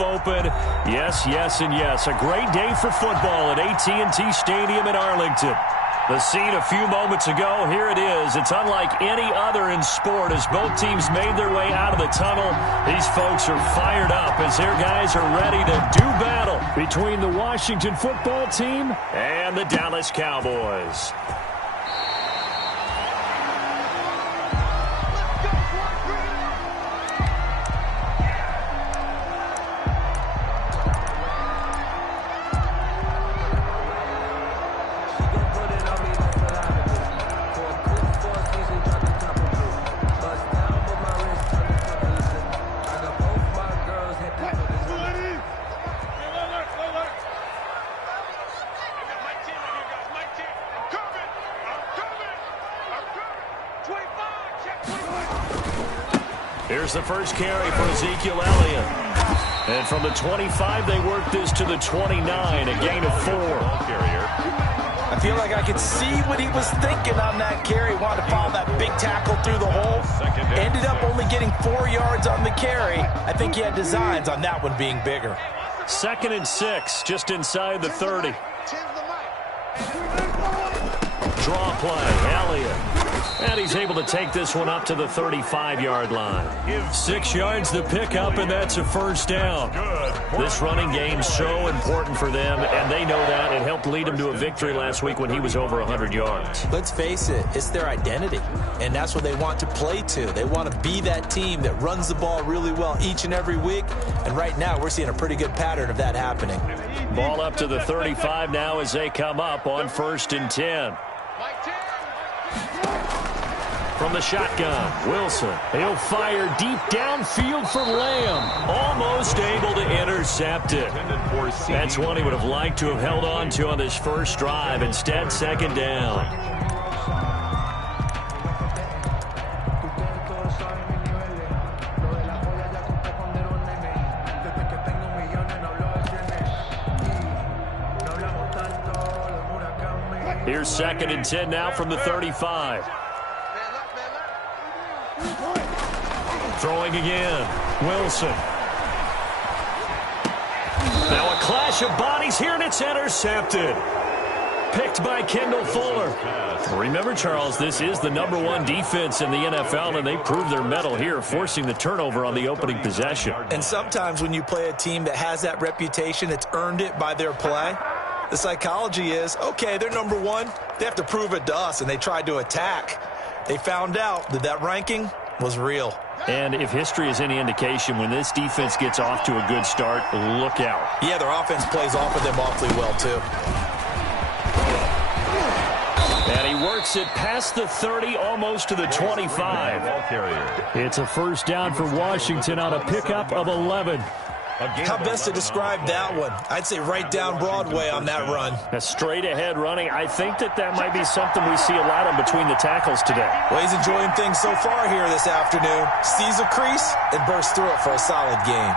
Open. Yes, yes, and yes. A great day for football at AT&T Stadium in Arlington. The scene a few moments ago, here it is. It's unlike any other in sport as both teams made their way out of the tunnel. These folks are fired up as their guys are ready to do battle between the Washington football team and the Dallas Cowboys. Here's the first carry for Ezekiel Elliott. And from the 25, they work this to the 29, a gain of 4. I feel like I could see what he was thinking on that carry. Wanted to follow that big tackle through the hole. Ended up only getting 4 yards on the carry. I think he had designs on that one being bigger. 2nd and 6, just inside the 30. Draw play, Elliott. And he's able to take this one up to the 35-yard line. 6 yards the pickup, and that's a first down. This running game's so important for them, and they know that. It helped lead him to a victory last week when he was over 100 yards. Let's face it, it's their identity, and that's what they want to play to. They want to be that team that runs the ball really well each and every week, and right now we're seeing a pretty good pattern of that happening. Ball up to the 35 now as they come up on 1st and 10. From the shotgun, Wilson. He'll fire deep downfield for Lamb. Almost able to intercept it. That's one he would have liked to have held on to on this first drive. Instead, 2nd down. Here's 2nd and 10 now from the 35. Throwing again, Wilson. Now a clash of bodies here, and it's intercepted. Picked by Kendall Fuller. Remember, Charles, this is the #1 defense in the NFL, and they proved their mettle here, forcing the turnover on the opening possession. And sometimes when you play a team that has that reputation, it's earned it by their play. The psychology is, okay, they're #1. They have to prove it to us, and they tried to attack. They found out that that ranking was real. And if history is any indication, when this defense gets off to a good start, look out. Yeah, their offense plays off of them awfully well, too. And he works it past the 30, almost to the 25. It's a first down for Washington on a pickup of 11. How best to describe that one? I'd say right down Broadway on that run. A straight-ahead running. I think that might be something we see a lot of between the tackles today. Well, he's enjoying things so far here this afternoon. Sees a crease and bursts through it for a solid gain.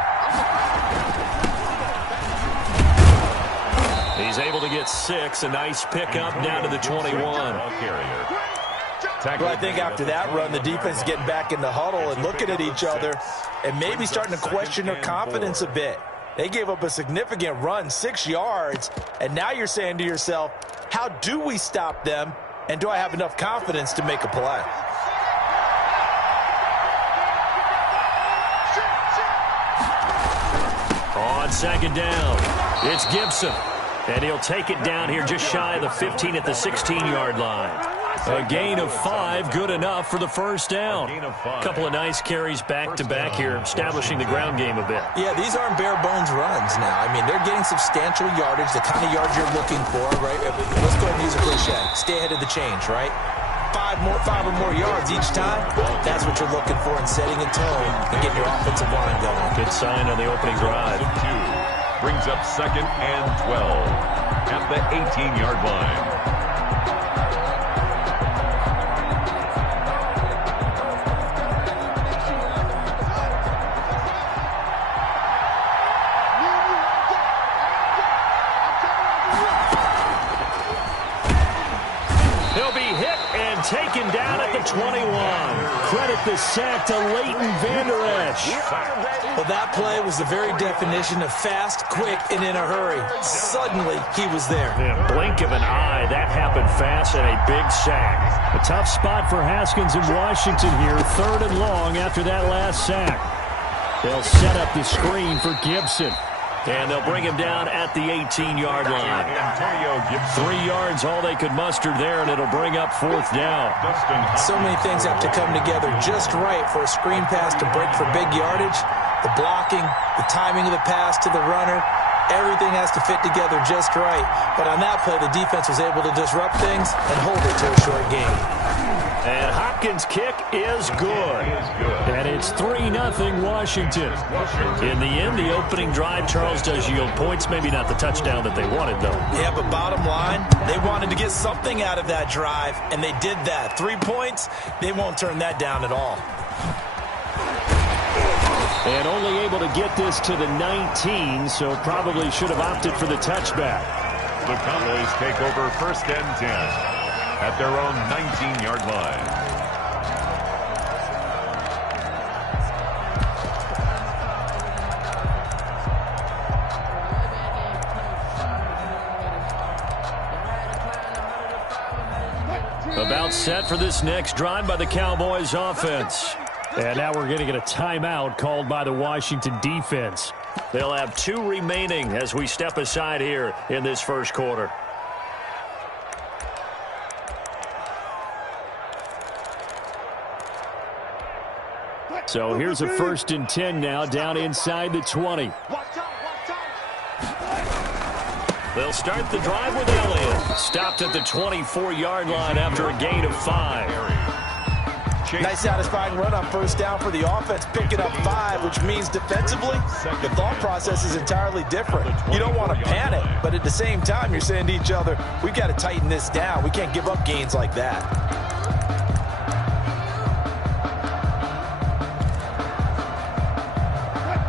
He's able to get 6. A nice pickup down to the 21. Well, I think after that run, the defense is getting back in the huddle and looking at each other and maybe starting to question their confidence a bit. They gave up a significant run, 6 yards, and now you're saying to yourself, how do we stop them, and do I have enough confidence to make a play? On 2nd down, it's Gibson, and he'll take it down here just shy of the 15 at the 16-yard line. A gain of 5, good enough for the first down. A couple of nice carries back-to-back here, establishing the ground game a bit. Yeah, these aren't bare-bones runs now. I mean, they're getting substantial yardage, the kind of yards you're looking for, right? Let's go ahead and use a cliche. Stay ahead of the change, right? 5 or more yards each time. That's what you're looking for in setting a tone and getting your offensive line going. Good sign on the opening drive. Brings up 2nd and 12 at the 18-yard line. and taken down at the 21. Credit the sack to Leighton Vander Esch. Well, that play was the very definition of fast, quick, and in a hurry. Suddenly, he was there. Yeah, blink of an eye. That happened fast and a big sack. A tough spot for Haskins in Washington here. 3rd and long after that last sack. They'll set up the screen for Gibson. And they'll bring him down at the 18-yard line. 3 yards, all they could muster there, and it'll bring up 4th down. So many things have to come together just right for a screen pass to break for big yardage. The blocking, the timing of the pass to the runner, everything has to fit together just right. But on that play, the defense was able to disrupt things and hold it to a short game. And Hopkins' kick is good. And it's 3-0 Washington. In the end, the opening drive, Charles, does yield points. Maybe not the touchdown that they wanted, though. Yeah, but bottom line, they wanted to get something out of that drive, and they did that. 3 points, they won't turn that down at all. And only able to get this to the 19, so probably should have opted for the touchback. The Cowboys take over 1st and 10 at their own 19-yard line. About set for this next drive by the Cowboys offense. And now we're going to get a timeout called by the Washington defense. They'll have 2 remaining as we step aside here in this first quarter. So here's a 1st and 10 now down inside the 20. They'll start the drive with Elliott. Stopped at the 24-yard line after a gain of 5. Nice satisfying run on 1st down for the offense, picking up 5, which means defensively, the thought process is entirely different. You don't want to panic, but at the same time, you're saying to each other, we've got to tighten this down. We can't give up gains like that.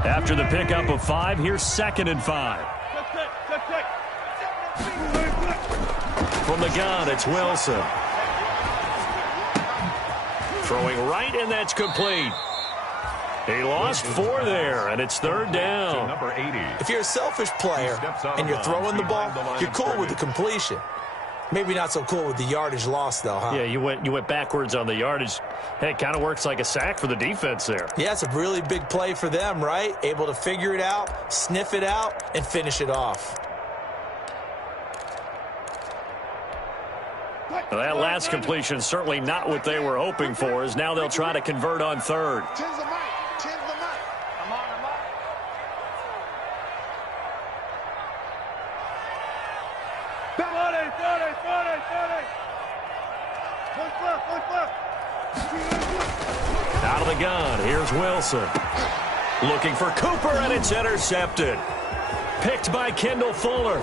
After the pickup of 5, here's 2nd and 5. From the gun, it's Wilson. Throwing right, and that's complete. He lost 4 there, and it's 3rd down. Number 80. If you're a selfish player and you're throwing the ball, you're cool with the completion. Maybe not so cool with the yardage loss, though, huh? Yeah, you went backwards on the yardage. Hey, it kind of works like a sack for the defense there. Yeah, it's a really big play for them, right? Able to figure it out, sniff it out, and finish it off. Well, that last completion certainly not what they were hoping for, as now they'll try to convert on 3rd. Out of the gun, here's Wilson. Looking for Cooper, and it's intercepted. Picked by Kendall Fuller.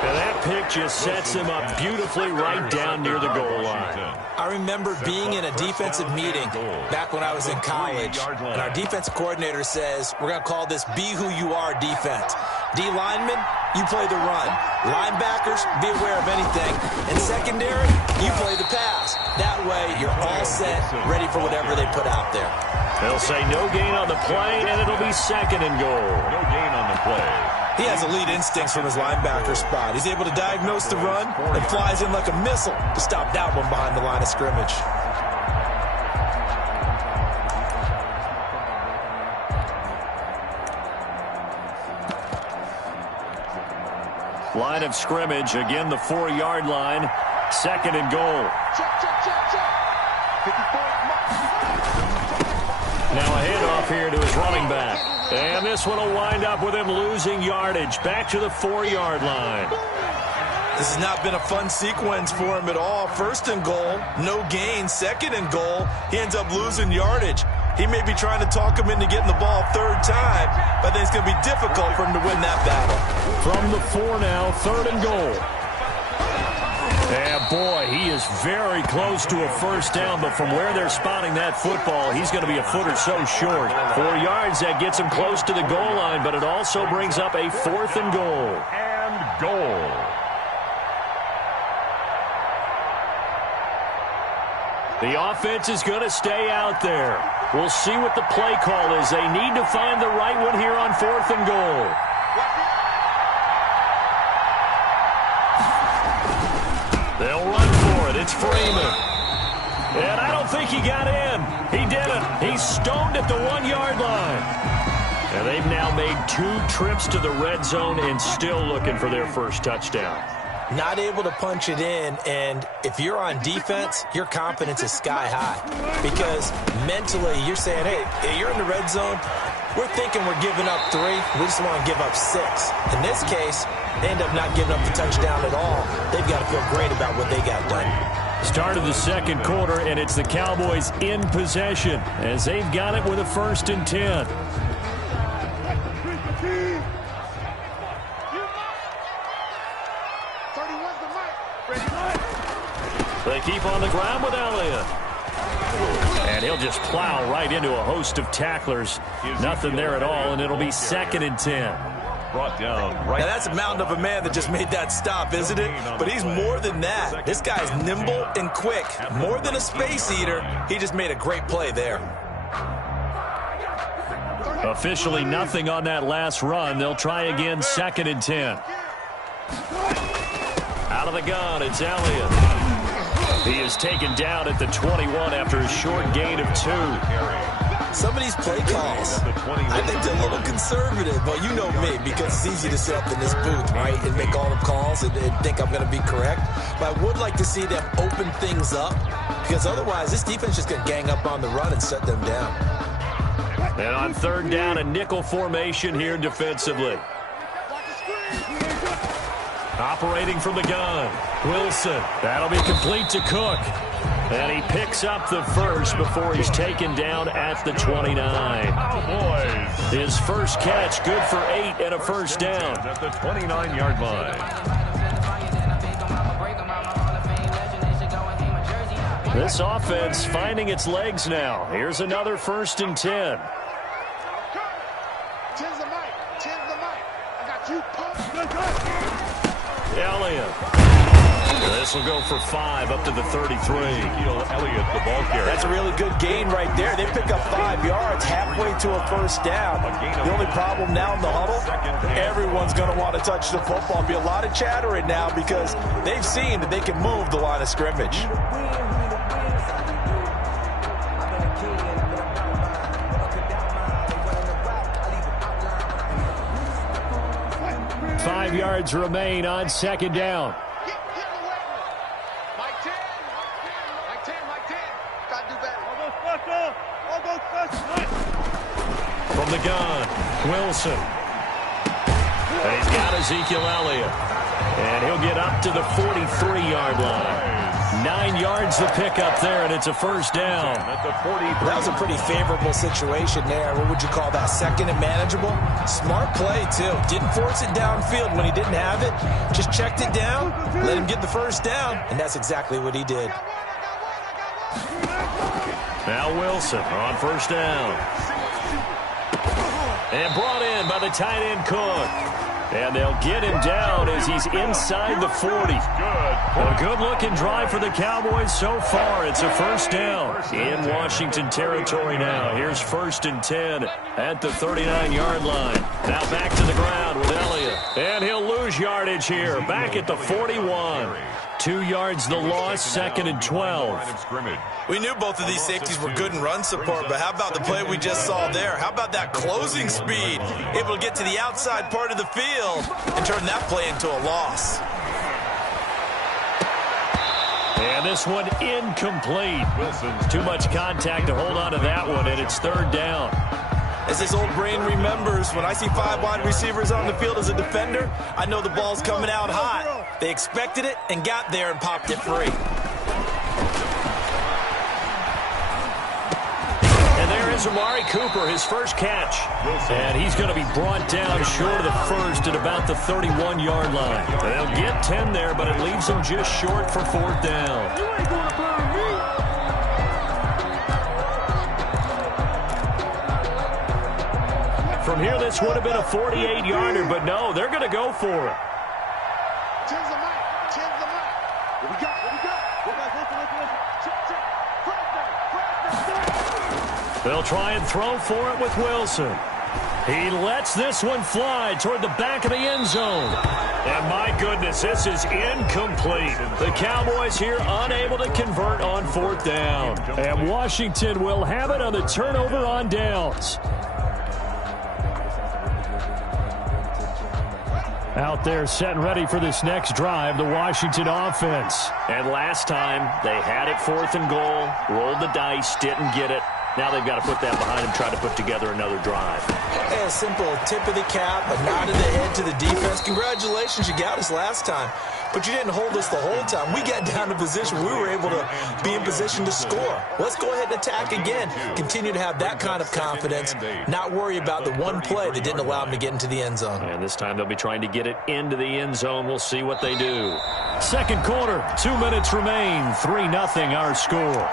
And that pick just sets him up beautifully right down near the goal line. I remember being in a defensive meeting back when I was in college, and our defensive coordinator says, we're going to call this Be Who You Are defense. D linemen, you play the run. Linebackers, be aware of anything. And secondary, you play the pass. That way, you're all set, ready for whatever they put out there. They'll say no gain on the play, and it'll be 2nd and goal. No gain on the play. He has elite instincts from his linebacker spot. He's able to diagnose the run and flies in like a missile to stop that one behind the line of scrimmage. Line of scrimmage, again the 4-yard line, 2nd and goal. Now a handoff here to his running back. And this one will wind up with him losing yardage. Back to the 4-yard line. This has not been a fun sequence for him at all. 1st and goal, no gain. 2nd and goal, he ends up losing yardage. He may be trying to talk him into getting the ball 3rd time, but I think it's going to be difficult for him to win that battle. From the 4 now, 3rd and goal. And boy, he is very close to a 1st down, but from where they're spotting that football, he's going to be a foot or so short. 4 yards, that gets him close to the goal line, but it also brings up a 4th and goal. And goal. The offense is going to stay out there. We'll see what the play call is. They need to find the right one here on 4th and goal. They'll run for it. It's Freeman. And I don't think he got in. He didn't. He's stoned at the 1-yard line. And they've now made 2 trips to the red zone and still looking for their first touchdown. Not able to punch it in, and if you're on defense, your confidence is sky high. Because mentally, you're saying, hey, you're in the red zone. We're thinking we're giving up 3. We just want to give up 6. In this case, they end up not giving up the touchdown at all. They've got to feel great about what they got done. Start of the second quarter, and it's the Cowboys in possession as they've got it with a 1st and 10. They keep on the ground with Elliott. And he'll just plow right into a host of tacklers. Nothing there at all, and it'll be 2nd and 10. Brought down right. Now, that's a mountain of a man that just made that stop, isn't it? But he's more than that. This guy's nimble and quick. More than a space eater, he just made a great play there. Officially nothing on that last run. They'll try again, 2nd and 10. Out of the gun, it's Elliott. He is taken down at the 21 after a short gain of 2. Some of these play calls, I think they're a little conservative, but you know me, because it's easy to sit up in this booth, right, and make all the calls and think I'm going to be correct. But I would like to see them open things up, because otherwise this defense is just going to gang up on the run and shut them down. And on 3rd down, a nickel formation here defensively. Operating from the gun, Wilson. That'll be complete to Cook. And he picks up the first before he's taken down at the 29. Cowboys. His first catch, good for 8 and a 1st down. At the 29-yard line. This offense finding its legs now. Here's another 1st and 10. Elliott. This will go for 5 up to the 33. Elliott, the ball carrier. That's a really good gain right there. They pick up 5 yards halfway to a 1st down. The only problem now in the huddle, everyone's going to want to touch the football. There'll be a lot of chattering now because they've seen that they can move the line of scrimmage. Five yards remain on 2nd down. From the gun, Wilson. And he's got Ezekiel Elliott. And he'll get up to the 43-yard line. 9 yards to pick up there, and it's a 1st down. That was a pretty favorable situation there. What would you call that? 2nd and manageable? Smart play, too. Didn't force it downfield when he didn't have it. Just checked it down, let him get the 1st down, and that's exactly what he did. Now Wilson on 1st down. And brought in by the tight end Cook. And they'll get him down as he's inside the 40. A good-looking drive for the Cowboys so far. It's a 1st down in Washington territory now. Here's 1st and 10 at the 39-yard line. Now back to the ground with Elliott. And he'll lose yardage here. Back at the 41. 2 yards the loss, 2nd and 12. We knew both of these safeties were good in run support, but how about the play we just saw there? How about that closing speed? Able to get to the outside part of the field and turn that play into a loss. And this one incomplete. Too much contact to hold on to that one, and it's 3rd down. As his old brain remembers, when I see 5 wide receivers on the field as a defender, I know the ball's coming out hot. They expected it and got there and popped it free. And there is Amari Cooper, his first catch. And he's going to be brought down short of the first at about the 31-yard line. They'll get 10 there, but it leaves him just short for 4th down. From here, this would have been a 48-yarder, but no, they're going to go for it. They'll try and throw for it with Wilson. He lets this one fly toward the back of the end zone. And my goodness, this is incomplete. The Cowboys here unable to convert on fourth down. And Washington will have it on the turnover on downs. Out there set and ready for this next drive, the Washington offense. And last time, they had it fourth and goal, rolled the dice, didn't get it. Now they've got to put that behind them, try to put together another drive. Hey, a simple tip of the cap, a nod of the head to the defense. Congratulations, you got us last time. But you didn't hold us the whole time. We got down to position. We were able to be in position to score. Let's go ahead and attack again. Continue to have that kind of confidence. Not worry about the one play that didn't allow them to get into the end zone. And this time they'll be trying to get it into the end zone. We'll see what they do. Second quarter, 2 minutes remain. 3-0 our score.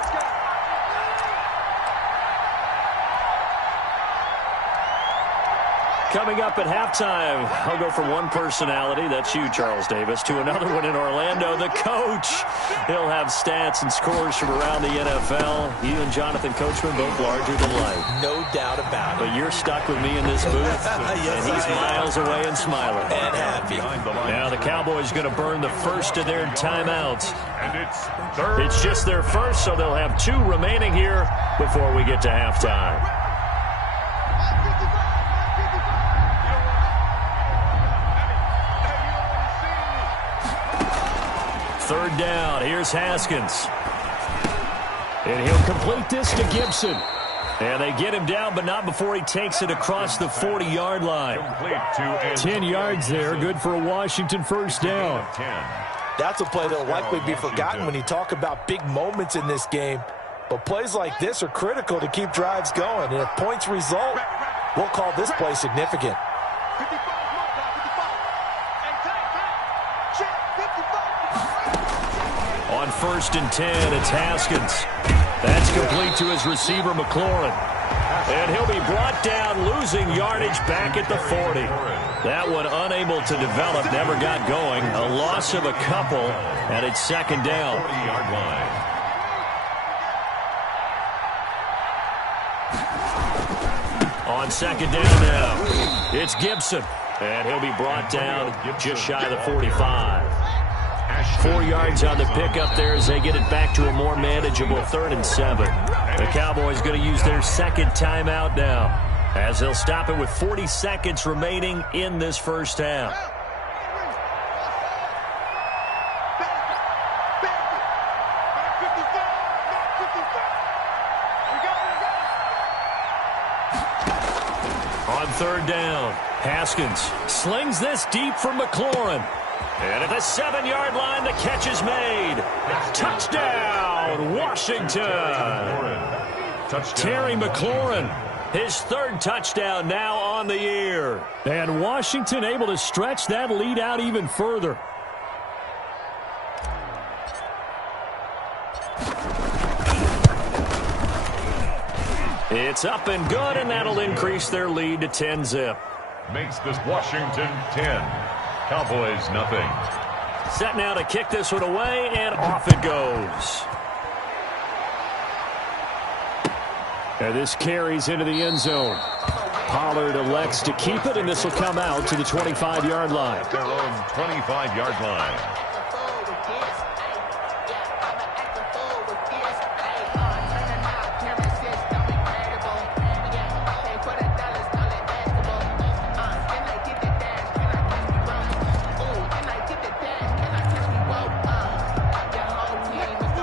Coming up at halftime, I'll go from one personality, that's you, Charles Davis, to another one in Orlando, the coach. He'll have stats and scores from around the NFL. You and Jonathan Coachman both larger than life. No doubt about it. But you're stuck with me in this booth, yes, and he's miles away and smiling. And happy. Now the Cowboys going to burn the first of their timeouts. And it's just their first, so they'll have 2 remaining here before we get to halftime. Third down, here's Haskins. And he'll complete this to Gibson. And they get him down, but not before he takes it across the 40-yard line. 10 yards there, good for a Washington first down. That's a play that will likely be forgotten when you talk about big moments in this game. But plays like this are critical to keep drives going. And if points result, we'll call this play significant. On 1st and 10, it's Haskins. That's complete to his receiver, McLaurin. And he'll be brought down, losing yardage back at the 40. That one unable to develop, never got going. A loss of a couple, and it's second down. On second down now, it's Gibson. And he'll be brought down just shy of the 45. 4 yards on the pickup there as they get it back to a more manageable 3rd and 7. The Cowboys going to use their second timeout now as they'll stop it with 40 seconds remaining in this first half. On 3rd down, Haskins slings this deep for McLaurin. And at the 7-yard line, the catch is made. Touchdown, Washington. Terry McLaurin, his 3rd touchdown now on the year. And Washington able to stretch that lead out even further. It's up and good, and that'll increase their lead to 10-zip. Makes this Washington 10. Cowboys, nothing. Set now to kick this one away, and off it goes. And this carries into the end zone. Pollard elects to keep it, and this will come out to the 25-yard line. Their own 25-yard line.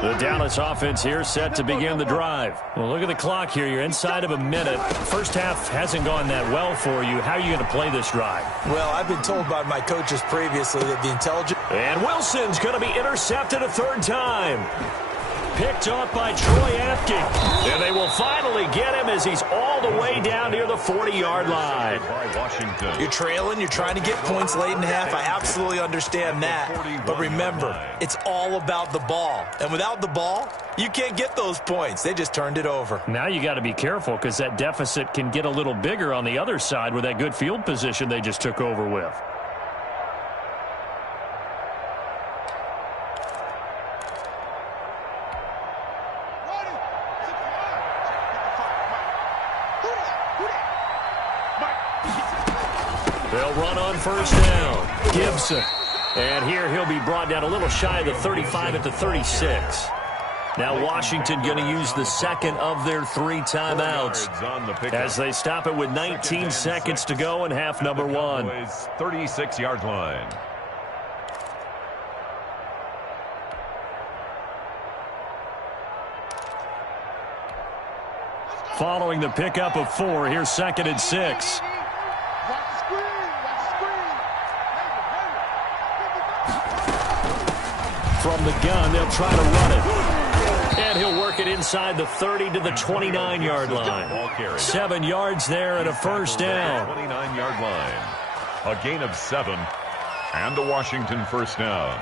The Dallas offense here set to begin the drive. Well, look at the clock here. You're inside of a minute. First half hasn't gone that well for you. How are you going to play this drive? Well, I've been told by my coaches previously that the intelligent... And Wilson's going to be intercepted a 3rd time. Picked off by Troy Apke. And they will finally get him as he's all the way down near the 40-yard line. You're trailing. You're trying to get points late in half. I absolutely understand that. But remember, it's all about the ball. And without the ball, you can't get those points. They just turned it over. Now you got to be careful because that deficit can get a little bigger on the other side with that good field position they just took over with. They'll run on first down. Gibson. And here he'll be brought down a little shy of the 35 at the 36. Now Washington going to use the second of their 3 timeouts as they stop it with 19 seconds to go in half number 1. 36-yard line. Following the pickup of 4, here's 2nd and 6. From the gun, they'll try to run it. And he'll work it inside the 30 to the 29-yard line. 7 yards there and a first down. 29-yard line. A gain of 7 and a Washington first down.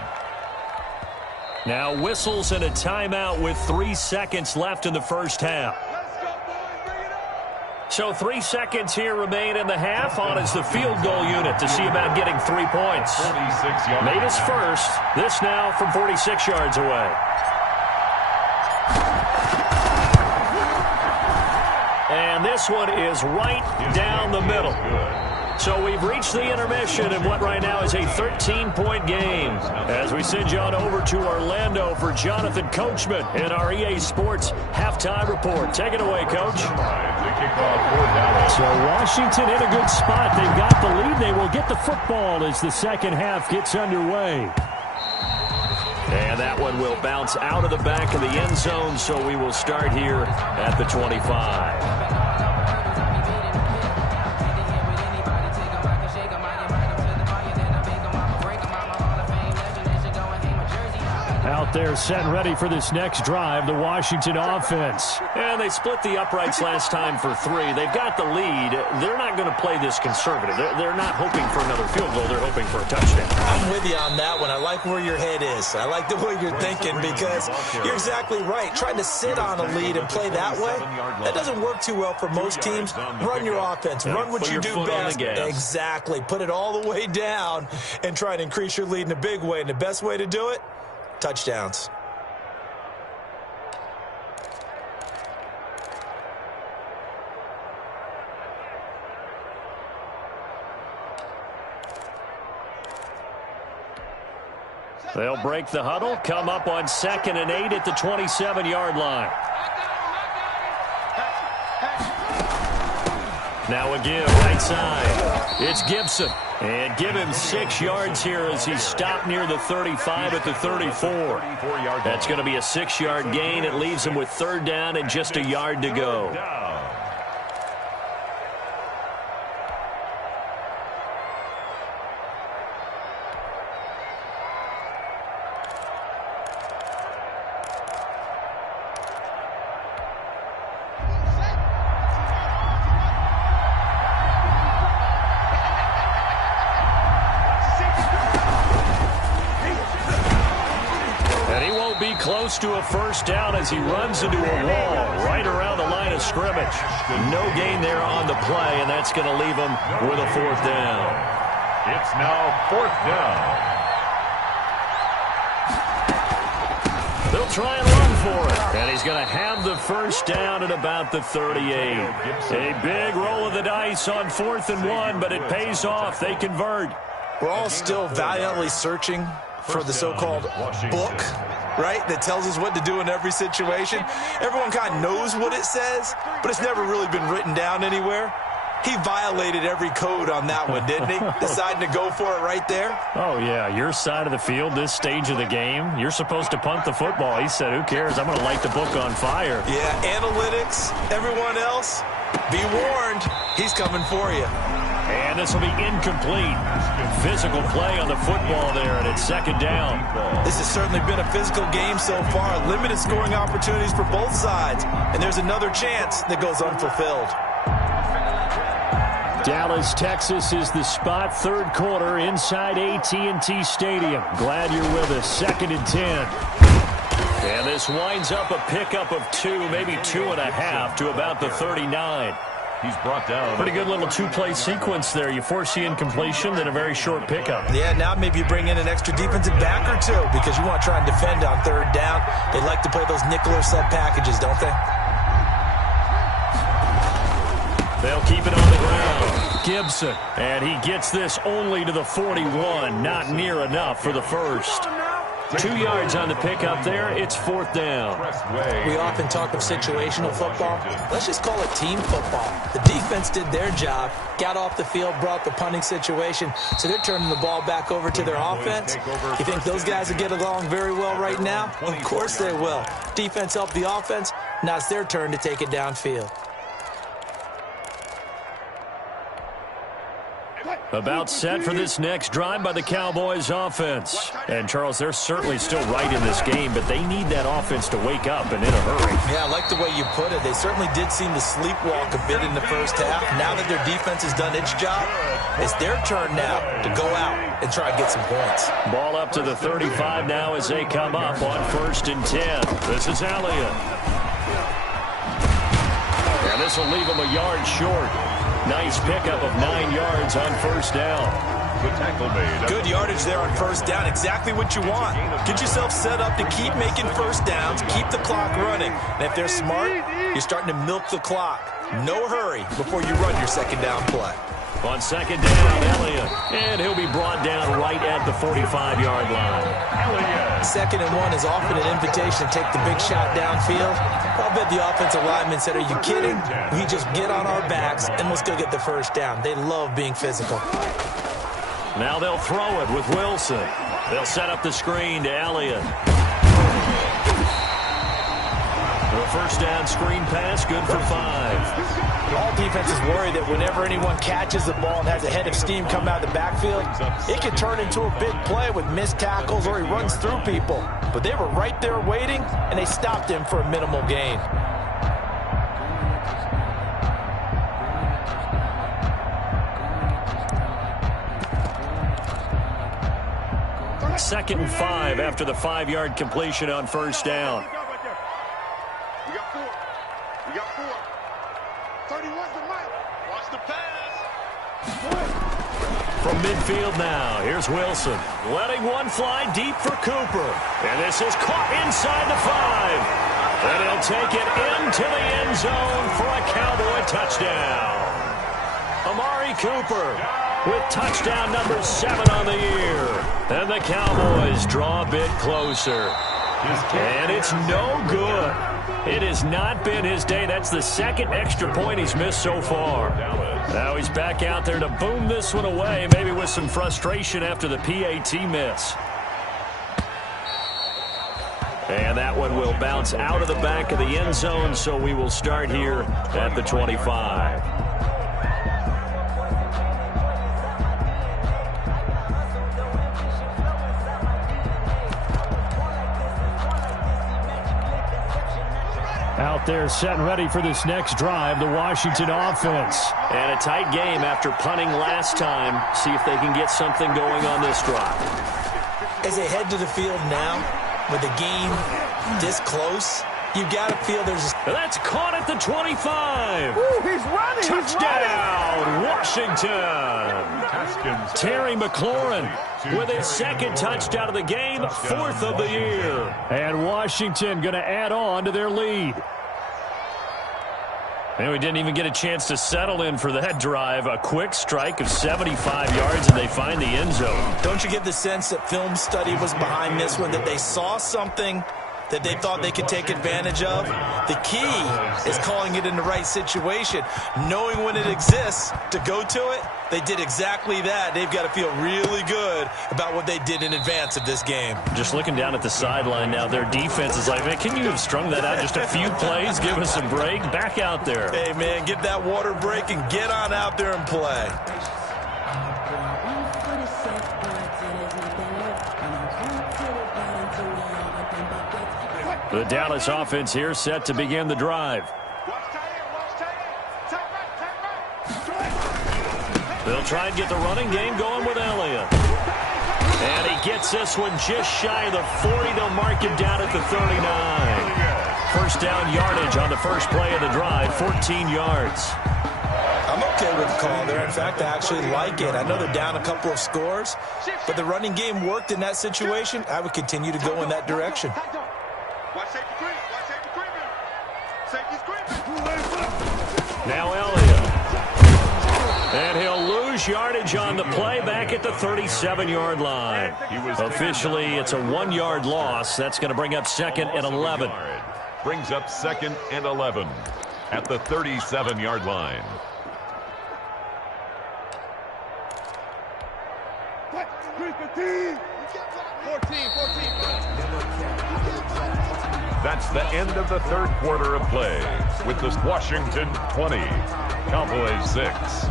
Now whistles and a timeout with 3 seconds left in the first half. So 3 seconds here remain in the half. On is the field goal unit to see about getting 3 points. Made his first. This now from 46 yards away. And this one is right down the middle. So we've reached the intermission in what right now is a 13-point game. As we send you on over to Orlando for Jonathan Coachman in our EA Sports halftime report. Take it away, Coach. So Washington in a good spot. They've got the lead. They will get the football as the second half gets underway. And that one will bounce out of the back of the end zone, so we will start here at the 25. Out there set and ready for this next drive, the Washington offense. And they split the uprights last time for 3. They've got the lead. They're not going to play this conservative. They're not hoping for another field goal. They're hoping for a touchdown. I'm with you on that one. I like where your head is. I like the way you're thinking because you're exactly right. Trying to sit on a lead and play that way, that doesn't work too well for most teams. Run your offense. Run what you do best. Exactly. Put it all the way down and try to increase your lead in a big way. And the best way to do it, touchdowns. They'll break the huddle, come up on 2nd and 8 at the 27-yard line. Now a give right side. It's Gibson. And give him 6 yards here as he stopped near the 35 at the 34. That's going to be a 6-yard gain. It leaves him with 3rd down and just a yard to go. Close to a first down as he runs into a wall right around the line of scrimmage. No gain there on the play, and that's going to leave him with a 4th down. It's now 4th down. They'll try and run for it, and he's going to have the first down at about the 38. A big roll of the dice on 4th and 1, but it pays off. They convert. We're all still valiantly searching for the so-called book, right, that tells us what to do in every situation. Everyone kind of knows what it says, but it's never really been written down anywhere. He violated every code on that one, didn't he? Deciding to go for it right there. Oh, yeah, your side of the field, this stage of the game, you're supposed to punt the football. He said, who cares? I'm going to light the book on fire. Yeah, analytics, everyone else, be warned, he's coming for you. And this will be incomplete. Physical play on the football there, and it's 2nd down. This has certainly been a physical game so far. Limited scoring opportunities for both sides. And there's another chance that goes unfulfilled. Dallas, Texas is the spot. 3rd quarter inside AT&T Stadium. Glad you're with us. 2nd and 10. And this winds up a pickup of 2, maybe 2.5 to about the 39. He's brought down. Pretty good little 2-play sequence there. You force the incompletion, then a very short pickup. Yeah, now maybe you bring in an extra defensive back or 2 because you want to try and defend on 3rd down. They like to play those nickel or sub packages, don't they? They'll keep it on the ground. Gibson. And he gets this only to the 41. Not near enough for the first. 2 yards on the pickup there. It's 4th down. We often talk of situational football. Let's just call it team football. The defense did their job, got off the field, brought the punting situation, so they're turning the ball back over to their offense. You think those guys will get along very well right now? Of course they will. Defense helped the offense. Now it's their turn to take it downfield. About set for this next drive by the Cowboys offense. And, Charles, they're certainly still right in this game, but they need that offense to wake up and in a hurry. Yeah, I like the way you put it. They certainly did seem to sleepwalk a bit in the first half. Now that their defense has done its job, it's their turn now to go out and try to get some points. Ball up to the 35 now as they come up on 1st and 10. This is Elliott. And this will leave them a yard short. Nice pickup of 9 yards on 1st down. The tackle made. Good yardage there on 1st down. Exactly what you want. Get yourself set up to keep making 1st downs, keep the clock running. And if they're smart, you're starting to milk the clock. No hurry before you run your 2nd down play. On 2nd down, Elliott. And he'll be brought down right at the 45-yard line. Elliott. 2nd and 1 is often an invitation to take the big shot downfield. I'll bet the offensive lineman said, are you kidding? We just get on our backs and let's go get the 1st down. They love being physical. Now they'll throw it with Wilson. They'll set up the screen to Elliott. The 1st down screen pass, good for 5. All defenses worry that whenever anyone catches the ball and has a head of steam come out of the backfield, it can turn into a big play with missed tackles or he runs through people. But they were right there waiting, and they stopped him for a minimal gain. Second and 5 after the 5-yard completion on 1st down. We got 4. We got 4. 31's the mic. Watch the pass. From midfield now, here's Wilson. Letting one fly deep for Cooper. And this is caught inside the 5. And he'll take it into the end zone for a Cowboy touchdown. Amari Cooper with touchdown number 7 on the year. And the Cowboys draw a bit closer. And it's no good. It has not been his day. That's the 2nd extra point he's missed so far. Now he's back out there to boom this one away, maybe with some frustration after the PAT miss. And that one will bounce out of the back of the end zone, so we will start here at the 25. Out there set and ready for this next drive, the Washington offense. And a tight game after punting last time. See if they can get something going on this drive. As they head to the field now, with the game this close, you've got to feel there's... That's caught at the 25. Ooh, he's running. Touchdown, Washington. Terry McLaurin with his 2nd touchdown of the game, 4th of the year. And Washington going to add on to their lead. And we didn't even get a chance to settle in for that drive. A quick strike of 75 yards, and they find the end zone. Don't you get the sense that film study was behind this one, that they saw something that they thought they could take advantage of? The key is calling it in the right situation, knowing when it exists to go to it. They did exactly that. They've got to feel really good about what they did in advance of this game. Just looking down at the sideline now, their defense is like, man, can you have strung that out just a few plays? Give us a break. Back out there. Hey, man, get that water break and get on out there and play. The Dallas offense here set to begin the drive. They'll try and get the running game going with Elliott. And he gets this one just shy of the 40. They'll mark him down at the 39. 1st down yardage on the first play of the drive, 14 yards. I'm okay with the call there. In fact, I actually like it. I know they're down a couple of scores, but the running game worked in that situation. I would continue to go in that direction. Now Elliott. And he'll gains yardage on the play back at the 37-yard line. Officially, it's a 1-yard loss. That's going to bring up 2nd and 11. Brings up 2nd and 11 at the 37-yard line. That's the end of the third quarter of play with the Washington 20, Cowboys 6.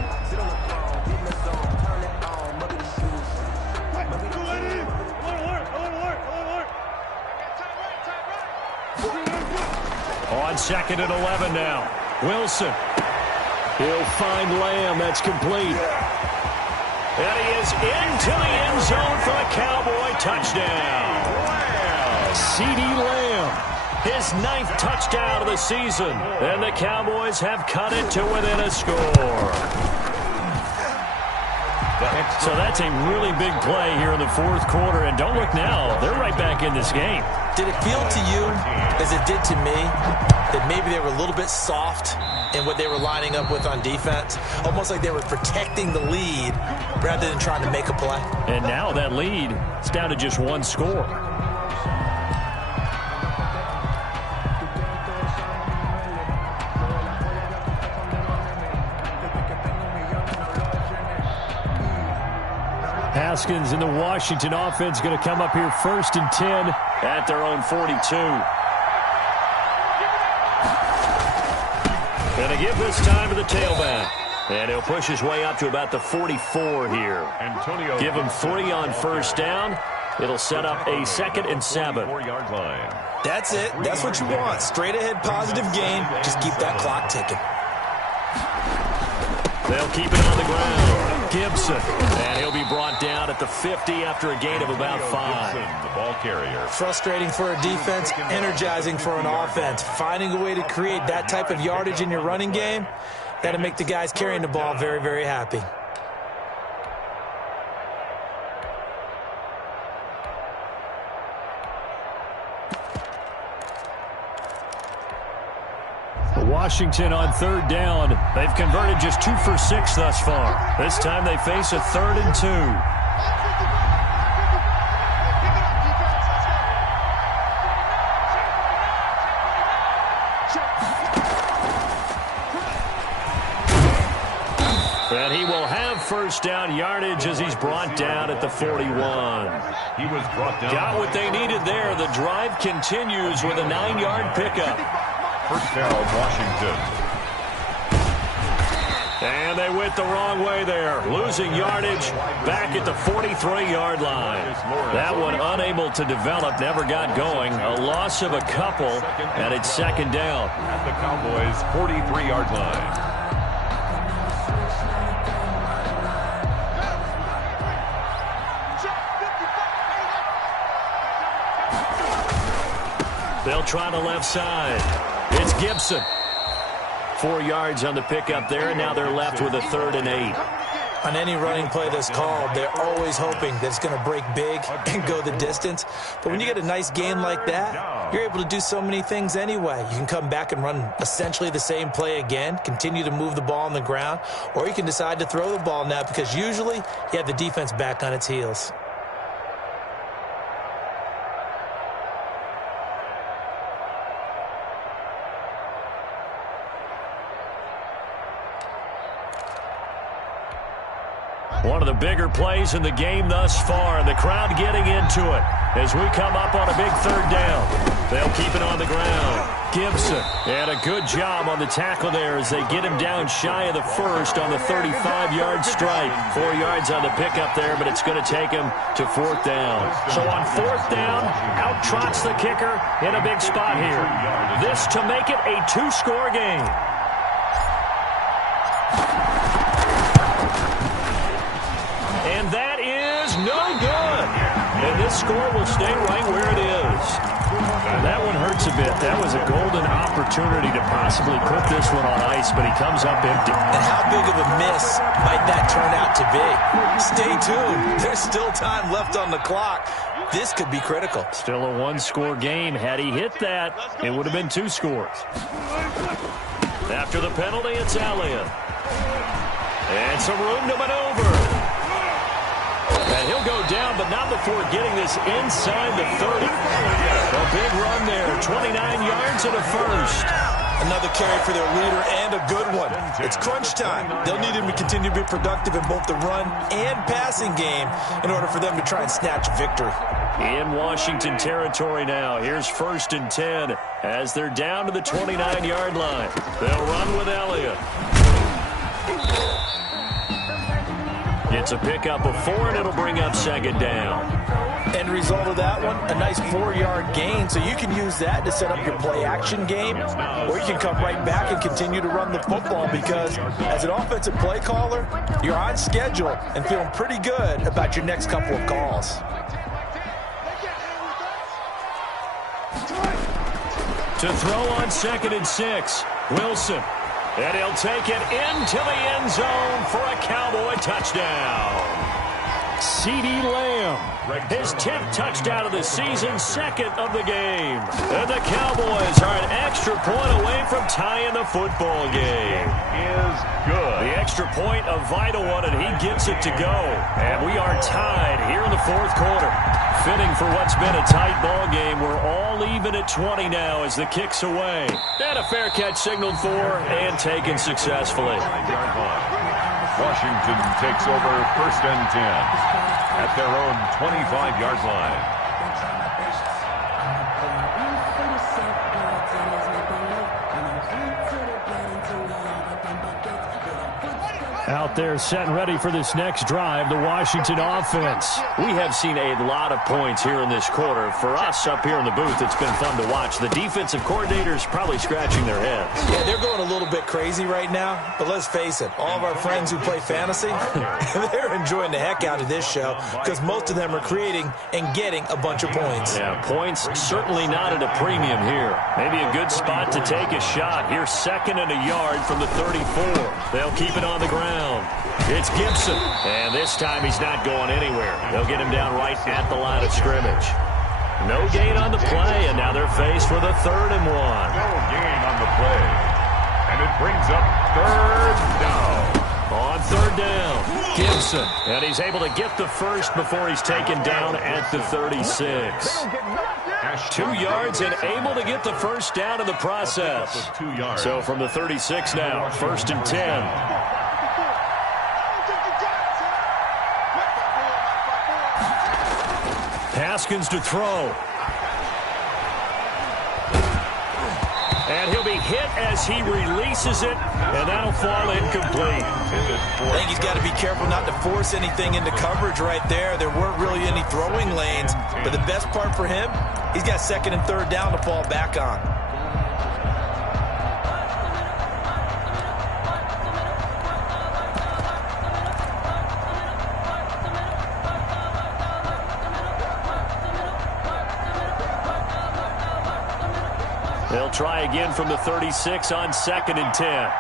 On 2nd and 11 now. Wilson. He'll find Lamb. That's complete. And he is into the end zone for a Cowboy touchdown. C.D. Lamb. His 9th touchdown of the season. And the Cowboys have cut it to within a score. So that's a really big play here in the fourth quarter. And don't look now. They're right back in this game. Did it feel to you, as it did to me, that maybe they were a little bit soft in what they were lining up with on defense? Almost like they were protecting the lead rather than trying to make a play. And now that lead is down to just 1 score. Haskins and the Washington offense going to come up here 1st and 10 at their own 42. Going to give this time to the tailback. And he'll push his way up to about the 44 here. Give him 3 on 1st down. It'll set up a 2nd and 7. That's it. That's what you want. Straight ahead positive gain. Just keep that clock ticking. They'll keep it on the ground. Gibson. And he'll be brought down at the 50 after a gain of about 5. The ball carrier. Frustrating for a defense, energizing for an offense. Finding a way to create that type of yardage in your running game, got to make the guys carrying the ball very, very happy. Washington on 3rd down. They've converted just 2 for 6 thus far. This time they face a 3rd and 2. And he will have 1st down yardage as he's brought down at the 41. He was brought down. Got what they needed there. The drive continues with a 9-yard pickup. 1st down, Washington. And they went the wrong way there. Losing yardage back at the 43-yard line. That one unable to develop, never got going. A loss of a couple, and it's 2nd down. At the Cowboys' 43-yard line. They'll try the left side. It's Gibson. 4 yards on the pickup there, and now they're left with a 3rd and 8. On any running play that's called, they're always hoping that it's going to break big and go the distance. But when you get a nice gain like that, you're able to do so many things anyway. You can come back and run essentially the same play again, continue to move the ball on the ground, or you can decide to throw the ball now because usually you have the defense back on its heels. One of the bigger plays in the game thus far, and the crowd getting into it as we come up on a big 3rd down. They'll keep it on the ground. Gibson, and a good job on the tackle there as they get him down shy of the 1st on the 35-yard strike. 4 yards on the pickup there, but it's going to take him to 4th down. So on 4th down, out trots the kicker in a big spot here. This to make it a 2-score game. And that is no good. And this score will stay right where it is. That one hurts a bit. That was a golden opportunity to possibly put this one on ice, but he comes up empty. And how big of a miss might that turn out to be? Stay tuned. There's still time left on the clock. This could be critical. Still a 1-score game. Had he hit that, it would have been 2 scores. After the penalty, it's Elliott. And some room to maneuver. And he'll go down, but not before getting this inside the 30. A big run there, 29 yards and a first. Another carry for their leader and a good one. It's crunch time. They'll need him to continue to be productive in both the run and passing game in order for them to try and snatch victory. In Washington territory now. Here's 1st and 10 as they're down to the 29-yard line. They'll run with Elliott. It's a pickup of 4, and it'll bring up 2nd down. End result of that one, a nice 4-yard gain, so you can use that to set up your play-action game, or you can come right back and continue to run the football because as an offensive play caller, you're on schedule and feeling pretty good about your next couple of calls. To throw on 2nd and 6, Wilson. And he'll take it into the end zone for a Cowboy touchdown. CeeDee Lamb, his 10th touchdown of the season, 2nd of the game. And the Cowboys are an extra point away from tying the football game. Is good. The extra point, a vital one, and he gets it to go. And we are tied here in the 4th quarter. Fitting for what's been a tight ball game. We're all even at 20 now as the kick's away. And a fair catch signaled for and taken successfully. Washington takes over 1st and 10 at their own 25-yard line. Out there set and ready for this next drive, the Washington offense. We have seen a lot of points here in this quarter. For us up here in the booth, it's been fun to watch. The defensive coordinators probably scratching their heads. Yeah, they're going a little bit crazy right now, but let's face it, all of our friends who play fantasy, they're enjoying the heck out of this show because most of them are creating and getting a bunch of points. Yeah, points certainly not at a premium here. Maybe a good spot to take a shot. Here's 2nd and a yard from the 34. They'll keep it on the ground. It's Gibson, and this time he's not going anywhere. They'll get him down right at the line of scrimmage. No gain on the play, and now they're faced with a 3rd and 1. No gain on the play, and it brings up 3rd down. On 3rd down, Gibson, and he's able to get the first before he's taken down at the 36. 2 yards and able to get the first down in the process. So from the 36 now, 1st and 10. Haskins to throw. And he'll be hit as he releases it, and that'll fall incomplete. I think he's got to be careful not to force anything into coverage right there. There weren't really any throwing lanes, but the best part for him, he's got 2nd and 3rd down to fall back on. They'll try again from the 36 on 2nd and 10.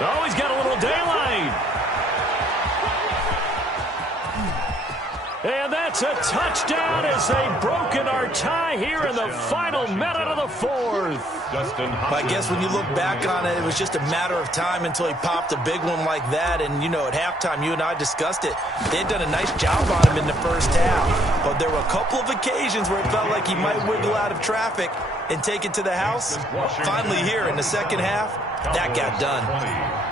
Oh, he's got a little daylight. And that's a touchdown as they've broken our tie here in the final minute of the 4th. I guess when you look back on it, it was just a matter of time until he popped a big one like that. And, you know, at halftime, you and I discussed it. They had done a nice job on him in the first half. But there were a couple of occasions where it felt like he might wiggle out of traffic and take it to the house. Finally here in the second half, that got done.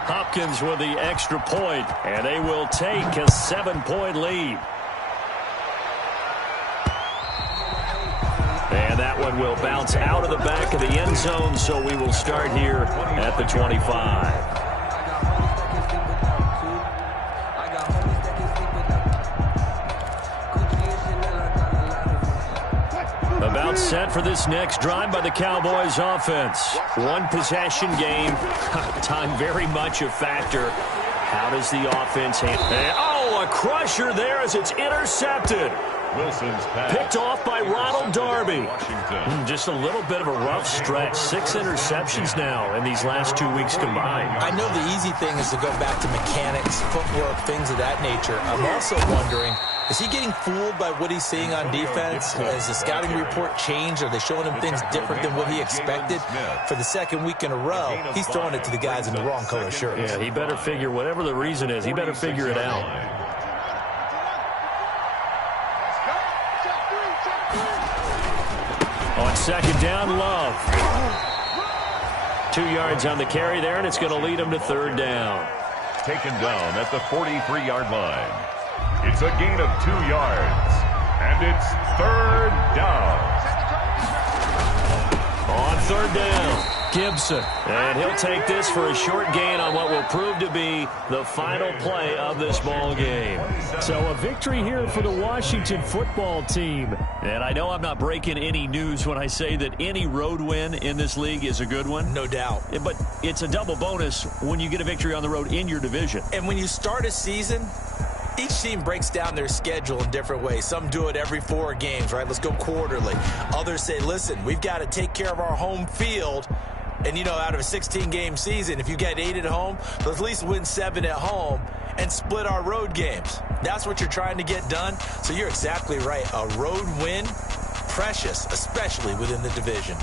Hopkins with the extra point, and they will take a 7-point lead. And that one will bounce out of the back of the end zone, so we will start here at the 25. About set for this next drive by the Cowboys offense. One possession game. Time very much a factor. How does the offense handle? Oh, a crusher there as it's intercepted. Wilson's pass. Picked off by Ronald Darby. Just a little bit of a rough stretch. 6 interceptions now in these last 2 weeks combined. I know the easy thing is to go back to mechanics, footwork, things of that nature. I'm also wondering, Is he getting fooled by what he's seeing on defense? Has the scouting report changed? Are they showing him things different than what he expected? For the second week in a row, he's throwing it to the guys in the wrong color shirts. Yeah, he better figure, whatever the reason is, he better figure it out. On second down, Love. 2 yards on the carry there, and it's going to lead him to third down. Taken down at the 43-yard line. It's a gain of 2 yards, and it's third down. On third down, Gibson. And he'll take this for a short gain on what will prove to be the final play of this ball game. So a victory here for the Washington football team. And I know I'm not breaking any news when I say that any road win in this league is a good one. No doubt. But it's a double bonus when you get a victory on the road in your division. And when you start a season, each team breaks down their schedule in different ways. Some do it every 4 games, right? Let's go quarterly. Others say, listen, we've got to take care of our home field. And, you know, out of a 16-game season, if you get 8 at home, let's at least win 7 at home and split our road games. That's what you're trying to get done. So you're exactly right. A road win, precious, especially within the division.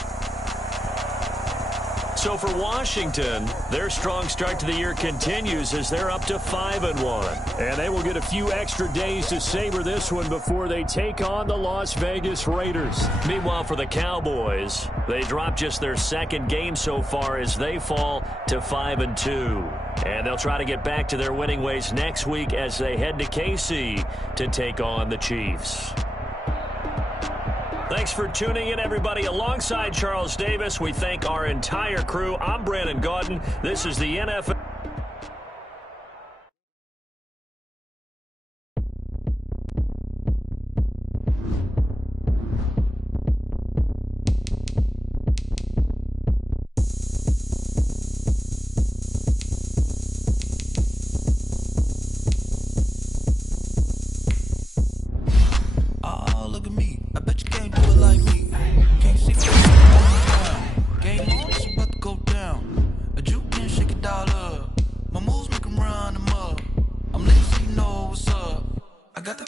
So for Washington, their strong start to the year continues as they're up to 5-1. And they will get a few extra days to savor this one before they take on the Las Vegas Raiders. Meanwhile, for the Cowboys, they dropped just their second game so far as they fall to 5-2. And they'll try to get back to their winning ways next week as they head to KC to take on the Chiefs. Thanks for tuning in, everybody. Alongside Charles Davis, we thank our entire crew. I'm Brandon Gaudin. This is the NFL.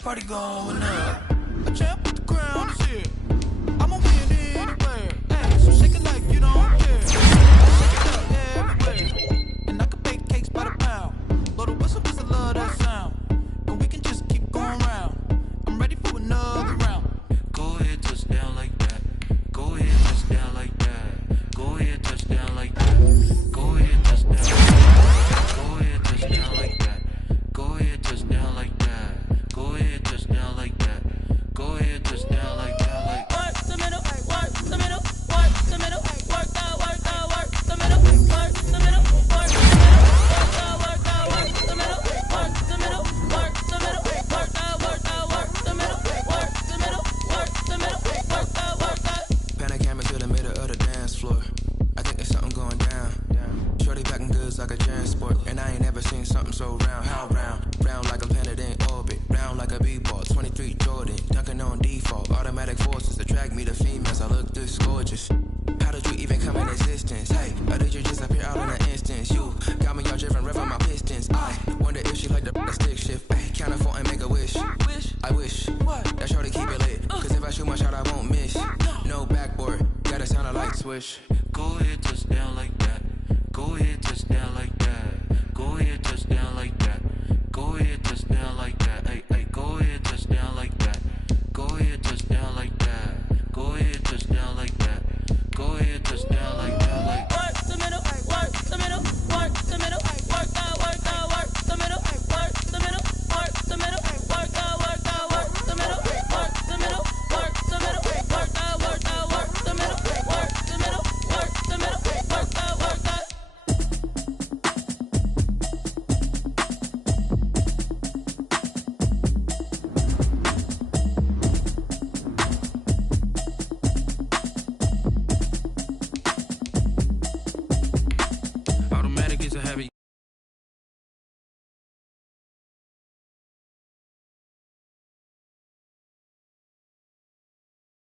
Party going up. A champ with the crown is here. I'ma win anywhere. Hey, so shake it like you don't care. Shake it up everywhere. And I can bake cakes by the pound. Blow the whistle 'cause I love that sound. And we can just keep going round. I'm ready for another round. Go ahead, touchdown like that. Go ahead, touchdown like that. Go ahead, touchdown like that. Go ahead, touchdown like that. Go ahead, touchdown like that. Go ahead, touchdown like that. Go ahead, touchdown like that. Go ahead, touchdown like that. Like work the middle, work the middle, work the middle, work that, work the middle, work the middle, work the middle, work the middle, work the middle, work the middle, work that, work the middle, work the middle, work the middle, work that. Panic to the middle of the dance floor. I think there's something going down. Shorty packing goods like a transport, and I ain't never seen something so round. How round? Round like a planet in orbit. Round like a b-ball, 23 Jordan, dunking on default. Automatic forces attract me to females. I look this gorgeous. How did you even come in existence? Hey, or did you just appear out in an instance? You got me all driven, revving my pistons. I wonder if she like the stick shift. Hey, count a 4 and make a wish. I wish that shorty keep it lit. 'Cause if I shoot my shot, I won't miss. No backboard, gotta sound a light switch.